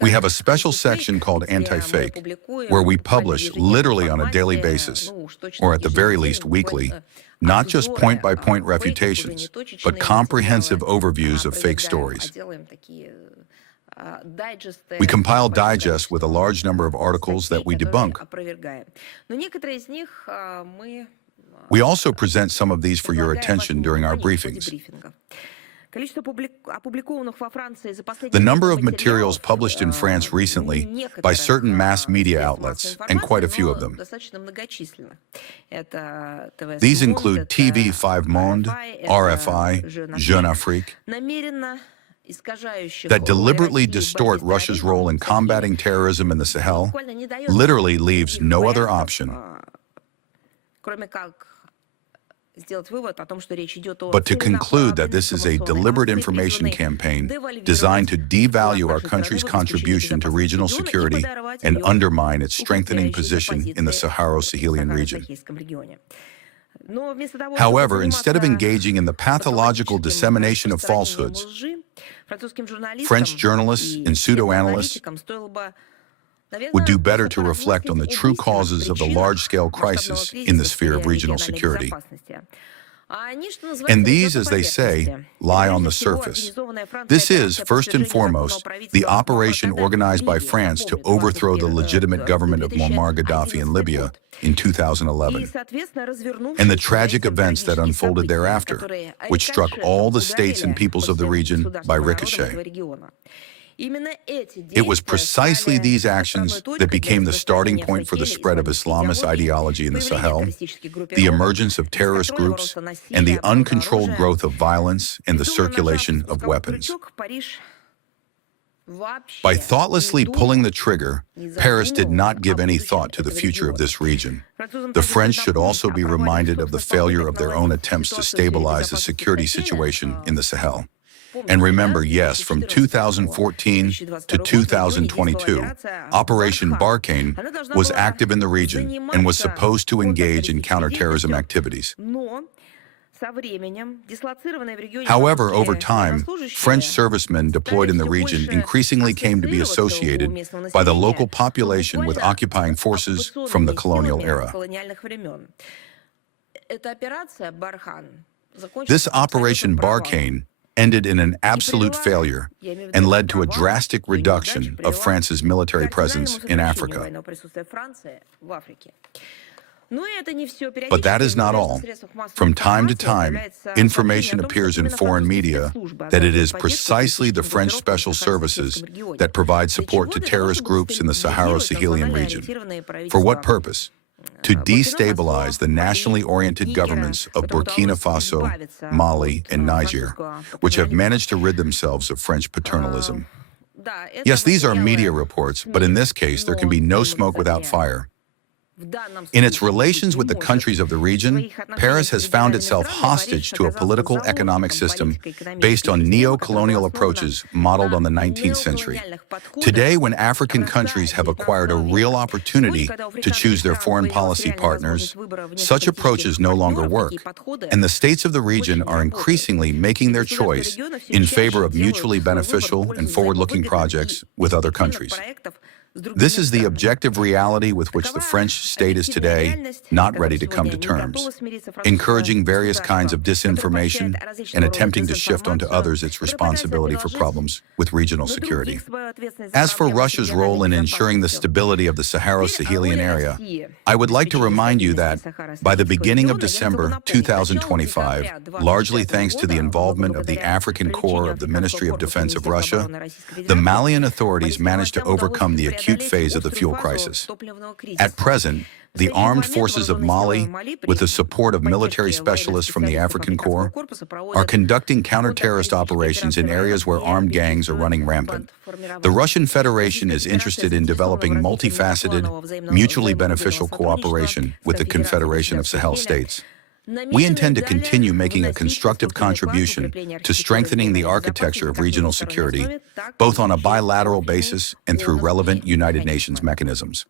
We have a special section called Anti-Fake, where we publish literally on a daily basis, or at the very least weekly, not just point-by-point refutations, but comprehensive overviews of fake stories. We compile digests with a large number of articles that we debunk. We also present some of these for your attention during our briefings. The number of materials published in France recently by certain mass media outlets, and quite a few of them. These include TV5 Monde, RFI, Jeune Afrique, that deliberately distort Russia's role in combating terrorism in the Sahel, literally leaves no other option but to conclude that this is a deliberate information campaign designed to devalue our country's contribution to regional security and undermine its strengthening position in the Saharo-Sahelian region. However, instead of engaging in the pathological dissemination of falsehoods, French journalists and pseudo-analysts would do better to reflect on the true causes of the large-scale crisis in the sphere of regional security. And these, as they say, lie on the surface. This is, first and foremost, the operation organized by France to overthrow the legitimate government of Muammar Gaddafi in Libya in 2011, and the tragic events that unfolded thereafter, which struck all the states and peoples of the region by ricochet. It was precisely these actions that became the starting point for the spread of Islamist ideology in the Sahel, the emergence of terrorist groups, and the uncontrolled growth of violence and the circulation of weapons. By thoughtlessly pulling the trigger, Paris did not give any thought to the future of this region. The French should also be reminded of the failure of their own attempts to stabilize the security situation in the Sahel. And remember, yes, from 2014 to 2022, Operation Barkhane was active in the region and was supposed to engage in counterterrorism activities. However, over time, French servicemen deployed in the region increasingly came to be associated by the local population with occupying forces from the colonial era. This Operation Barkhane ended in an absolute failure and led to a drastic reduction of France's military presence in Africa. But that is not all. From time to time, information appears in foreign media that it is precisely the French special services that provide support to terrorist groups in the Saharo-Sahelian region. For what purpose? To destabilize the nationally oriented governments of Burkina Faso, Mali, and Niger, which have managed to rid themselves of French paternalism. Yes, these are media reports, but in this case, there can be no smoke without fire. In its relations with the countries of the region, Paris has found itself hostage to a political economic system based on neo-colonial approaches modeled on the 19th century. Today, when African countries have acquired a real opportunity to choose their foreign policy partners, such approaches no longer work, and the states of the region are increasingly making their choice in favor of mutually beneficial and forward-looking projects with other countries. This is the objective reality with which the French state is today not ready to come to terms, encouraging various kinds of disinformation and attempting to shift onto others its responsibility for problems with regional security. As for Russia's role in ensuring the stability of the Saharo-Sahelian area, I would like to remind you that by the beginning of December 2025, largely thanks to the involvement of the African Corps of the Ministry of Defense of Russia, the Malian authorities managed to overcome the acute phase of the fuel crisis. At present, the armed forces of Mali, with the support of military specialists from the African Corps, are conducting counter-terrorist operations in areas where armed gangs are running rampant. The Russian Federation is interested in developing multifaceted, mutually beneficial cooperation with the Confederation of Sahel States. We intend to continue making a constructive contribution to strengthening the architecture of regional security, both on a bilateral basis and through relevant United Nations mechanisms.